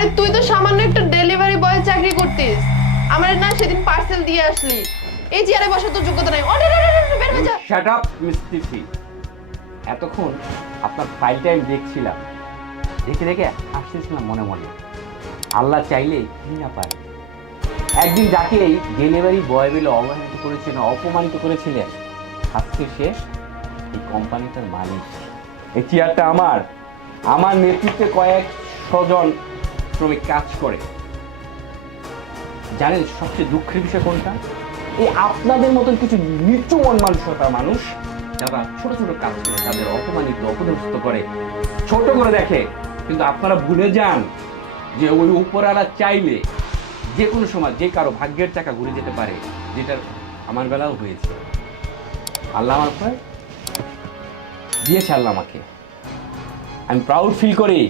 আরে তুই তো সামান্য একটা ডেলিভারি বয় চাকরি করতিস, আমার না সেদিন পার্সেল দিয়ে আসলি, এই চেয়ারে বসার তো যোগ্যতা নাই। অর্ডার বের হয়ে যা। শাট আপ মিস তিথি। এতক্ষণ আপনার ফাইলটা আমি দেখছিলাম, দেখে দেখে আসতেছিলাম মনে মনে, আল্লাহ চাইলে কি না পারে। একদিন যাকে এই ডেলিভারি বয় বলে অবহেলিত করেছিলেন, অপমানিত করেছিলেন, আজকে সে এই কোম্পানিটার মালিক। এই চেয়ারটা আমার, আমার নেতৃত্বে কয়েক শজন শ্রমিক কাজ করে। জানেন সবচেয়ে দুঃখের বিষয় কোনটা? এই আপনাদের মতন কিছু নিচু মন মানসিকতার মানুষ যারা ছোট ছোট কাজ করে তাদের অপমানিত অপদস্থ করে, ছোট করে দেখে। কিন্তু আপনারা ভুলে যান যে ওই উপরওয়ালা চাইলে যে কোনো সময় যে কারো ভাগ্যের চাকা ঘুরে যেতে পারে, যেটা আমার বেলাও হয়েছে। আল্লাহ আমার উপরে দিয়েছে, আল্লাহ আমাকে, আমি প্রাউড ফিল করি।